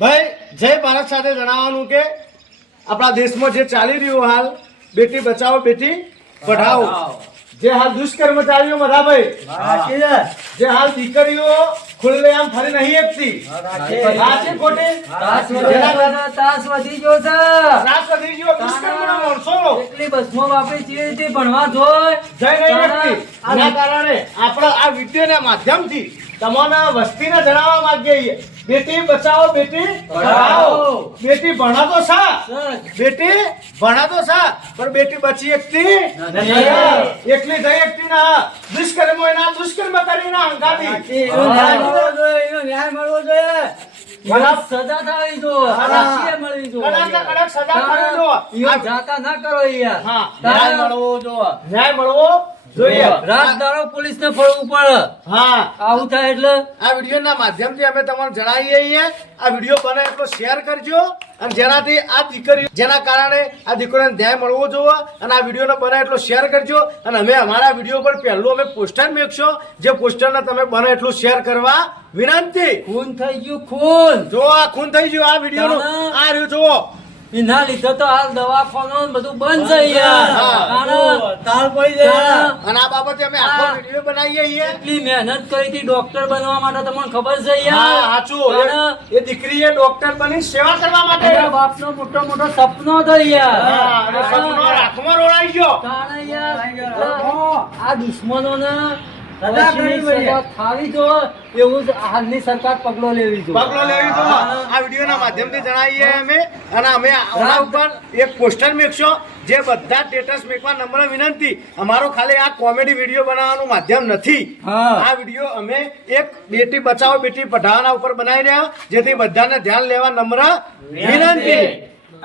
ભાઈ જય ભારત સાથે જણાવવાનું કે આપણા દેશમાં જે ચાલી રહ્યું હાલ બેટી બચાવો બેટી પઢાઓ જે હાલ દુષ્કર્મ ચાલ્યું મધાભાઈ જે હાલ દીકરીઓ ખુલ્લેઆમ ફરી નહીં એકતી સાચી ખોટી તાસ વધી ગયો છે. રાત વધી ગયો દુષ્કર્મના માણસો એટલી બસમાં વાપરી ચીડથી ભણવા જોય. જય નહીં એકતી આના કારણે આપણા આ વિડીયોના માધ્યમથી તમારા વસ્તીને જણાવવા માંગીએ છીએ બેટી બચાવો બેટી પઢાઓ બેટી ભણાતો સા બેટી ભણાતો સા પણ બેટી બચી એકતી એકલી થઈ એકતી ના દુષ્કર્મ એના દુષ્કર્મ કરીને હંગાતી એનો ન્યાય મળવો જોઈએ. એનો સજા થવી જોઈએ. ફાંસીએ મળવી જોઈએ. કડક કડક સજા થવી જોઈએ. ઈઓ જાતા ના કરો યાર. હા, ન્યાય મળવો જોઈએ. ન્યાય મળવો જોઈએ. રાત દાડો પોલીસને ફરવું પડે. હા, આવું થાય એટલે આ વિડીયોના માધ્યમથી અમે તમને જણાવીએ છીએ આ વિડીયો બને એટલો શેર કરજો અને જેનાથી આ દીકરીઓ જેના કારણે આ દીકરીઓને ન્યાય મળવો જોઈએ અને આ વિડીયોને બને એટલો શેર કરજો અને અમે અમારા વિડીયો પર પહેલું અમે પોસ્ટર મેકશો જે પોસ્ટરને તમે બને એટલું શેર કરવા વિનંતી. ખૂન થઈ ગયું ખૂન. જો આ ખૂન થઈ ગયું આ વિડીયોનું આ રહ્યું જુઓ એના લીધે તો હાલ દવાખાનો ને બધું બંધ છે યાર. તાળ પડી જાય. અને આ બાબતે અમે આખો વિડીયો બનાવીએ છીએ. એટલી મહેનત કરી હતી ડોક્ટર બનવા માટે તમને ખબર છે હા યાર. સાચું એ દીકરીએ ડોક્ટર બની સેવા કરવા માટે એના બાપનો મોટો મોટો સપનો હતો યાર. હા, અને સપનો હાથમાં રોડાઈ ગયો. તાણે યાર આ દુશ્મનોને સજા થાવી જો એવું જ હાલની સરકાર પગલો લેવી જોઈએ. પગલો લેવી તો આ વિડીયોના માધ્યમથી જણાવીએ અમે અને અમે આના ઉપર એક પોસ્ટર મેકશો જે બધા સ્ટેટસ મેકવા નમ્ર વિનંતી અમારો ખાલી આ કોમેડી વિડીયો બનાવવાનું માધ્યમ નથી. આ વિડીયો અમે એક બેટી બચાવો બેટી પઢાઓના ઉપર બનાવી રહ્યા જેથી બધાને ધ્યાન લેવા નમ્ર વિનંતી.